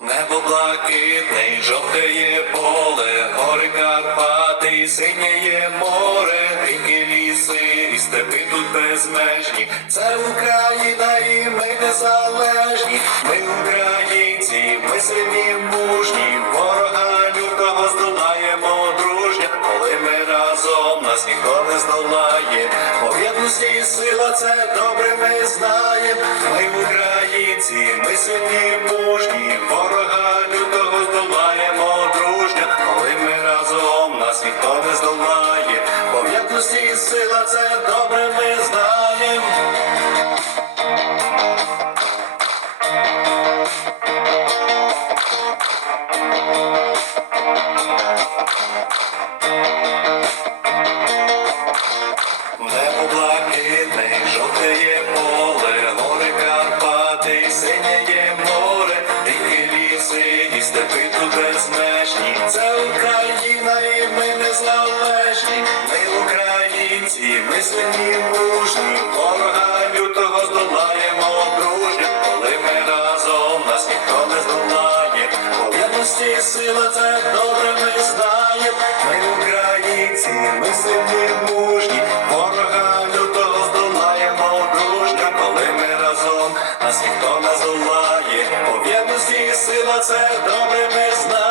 блакитний, жовтеє поле, гори Карпати, синєє море, ріки ліси, і степи тут безмежні. Це Україна і ми незалежні. Ми українці, ми сильні мужні, ворога лютого здолаємо дружня, коли ми разом нас ніхто не здолає. Бо в єдності сила це добре ми знаємо. Ми українці, ми сильні мужні, ніхто не здолає. Бо в єдності сила це добре ми знаємо. Небо блакитне, жовтеє поле, гори Карпати, синєє море, ріки ліси, і степи тут безмежні. Українці, ми сильні мужні, ворога лютого здолаємо дружньо, коли ми разом нас ніхто не здолає. У єдності сила це добре ми знаємо. Ми українці, ми сильні мужні, ворога лютого здолаємо дружньо, коли ми разом нас ніхто не здолає. У єдності сила це добре ми знаємо.